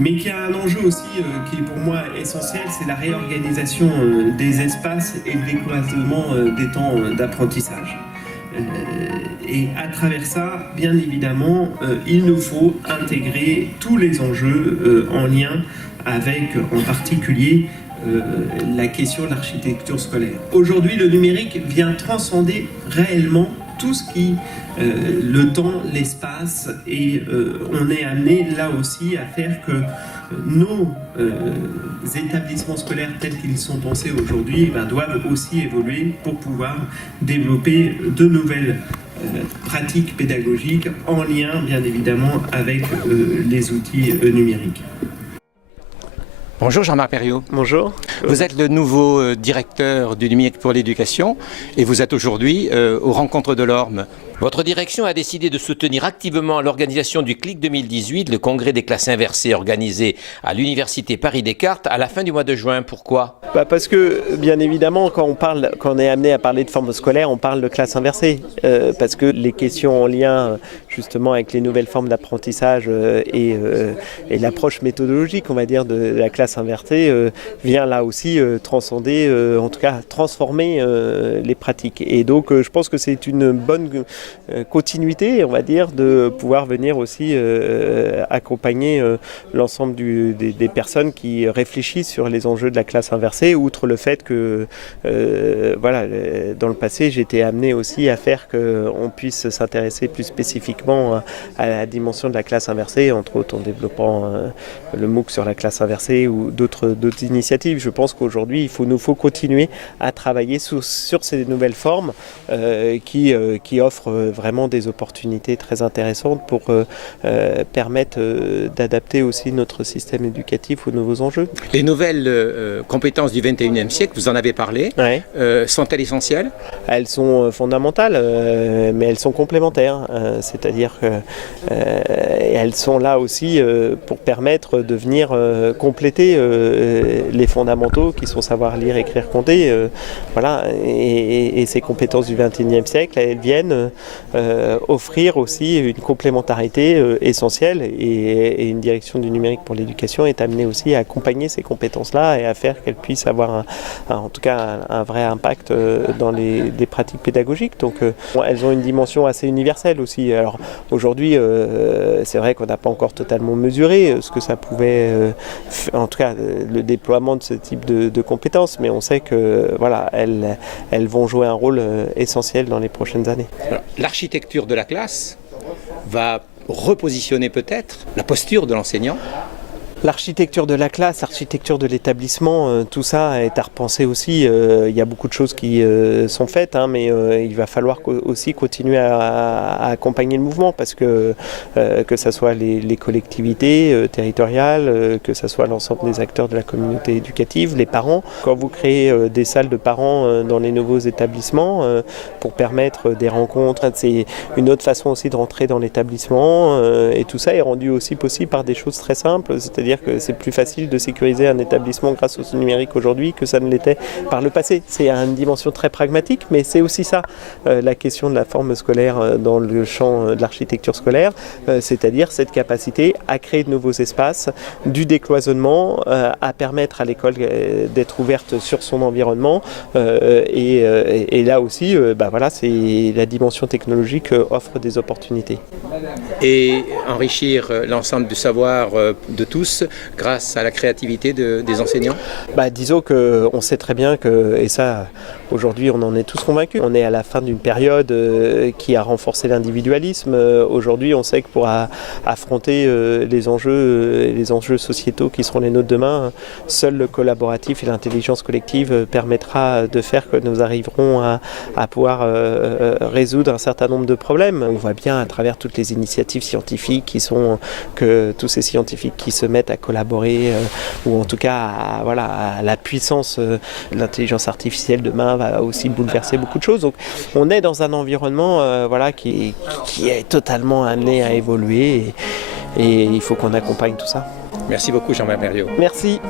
mais qui a un enjeu aussi qui est pour moi essentiel, c'est la réorganisation des espaces et le décloisonnement des temps d'apprentissage. Et à travers ça, bien évidemment, il nous faut intégrer tous les enjeux en lien avec, en particulier, la question de l'architecture scolaire. Aujourd'hui, le numérique vient transcender réellement tout ce qui, le temps, l'espace, et on est amené là aussi à faire que nos établissements scolaires tels qu'ils sont pensés aujourd'hui doivent aussi évoluer pour pouvoir développer de nouvelles pratiques pédagogiques en lien bien évidemment avec les outils numériques. Bonjour Jean-Marc Perriot. Bonjour. Vous êtes le nouveau directeur du numérique pour l'éducation et vous êtes aujourd'hui aux rencontres de l'Orme. Votre direction a décidé de soutenir activement l'organisation du CLIC 2018, le congrès des classes inversées organisé à l'Université Paris-Descartes à la fin du mois de juin. Pourquoi ? Parce que, bien évidemment, quand on est amené à parler de forme scolaire, on parle de classe inversée. Parce que les questions en lien, justement, avec les nouvelles formes d'apprentissage et l'approche méthodologique, on va dire, de la classe inversée, vient là aussi transcender, en tout cas, transformer les pratiques. Et donc, je pense que c'est une bonne continuité, on va dire, de pouvoir venir aussi accompagner l'ensemble des personnes qui réfléchissent sur les enjeux de la classe inversée, outre le fait que voilà, dans le passé j'étais amené aussi à faire qu'on puisse s'intéresser plus spécifiquement à la dimension de la classe inversée, entre autres en développant le MOOC sur la classe inversée ou d'autres initiatives. Je pense qu'aujourd'hui il nous faut continuer à travailler sur ces nouvelles formes qui offrent vraiment des opportunités très intéressantes pour permettre d'adapter aussi notre système éducatif aux nouveaux enjeux. Les nouvelles compétences du 21e siècle, vous en avez parlé, ouais. Sont-elles essentielles ? Elles sont fondamentales, mais elles sont complémentaires. C'est-à-dire qu'elles sont là aussi pour permettre de venir compléter les fondamentaux qui sont savoir lire, écrire, compter. Voilà. Et ces compétences du 21e siècle, elles viennent offrir aussi une complémentarité essentielle et une direction du numérique pour l'éducation est amenée aussi à accompagner ces compétences-là et à faire qu'elles puissent avoir en tout cas un vrai impact dans des pratiques pédagogiques. Donc elles ont une dimension assez universelle aussi. Alors aujourd'hui, c'est vrai qu'on n'a pas encore totalement mesuré ce que ça pouvait, en tout cas le déploiement de ce type de compétences, mais on sait que voilà, elles vont jouer un rôle essentiel dans les prochaines années. L'architecture de la classe va repositionner peut-être la posture de l'enseignant. L'architecture de la classe, l'architecture de l'établissement, tout ça est à repenser aussi. Il y a beaucoup de choses qui sont faites, mais il va falloir aussi continuer à accompagner le mouvement parce que ce soit les collectivités territoriales, que ce soit l'ensemble des acteurs de la communauté éducative, les parents. Quand vous créez des salles de parents dans les nouveaux établissements pour permettre des rencontres, c'est une autre façon aussi de rentrer dans l'établissement et tout ça est rendu aussi possible par des choses très simples, c'est-à-dire que c'est plus facile de sécuriser un établissement grâce au numérique aujourd'hui que ça ne l'était par le passé. C'est une dimension très pragmatique, mais c'est aussi ça, la question de la forme scolaire dans le champ de l'architecture scolaire, c'est-à-dire cette capacité à créer de nouveaux espaces, du décloisonnement, à permettre à l'école d'être ouverte sur son environnement, et là aussi, voilà, c'est la dimension technologique offre des opportunités. Et enrichir l'ensemble du savoir de tous grâce à la créativité des enseignants ? Disons qu'on sait très bien que, et ça aujourd'hui on en est tous convaincus, on est à la fin d'une période qui a renforcé l'individualisme. Aujourd'hui on sait que pour affronter les enjeux sociétaux qui seront les nôtres demain, seul le collaboratif et l'intelligence collective permettra de faire que nous arriverons à pouvoir résoudre un certain nombre de problèmes. On voit bien à travers toutes les initiatives scientifiques que tous ces scientifiques qui se mettent à collaborer ou en tout cas à la puissance de l'intelligence artificielle demain va aussi bouleverser beaucoup de choses. Donc on est dans un environnement qui est totalement amené à évoluer et il faut qu'on accompagne tout ça. Merci beaucoup Jean-Marc Perriot. Merci.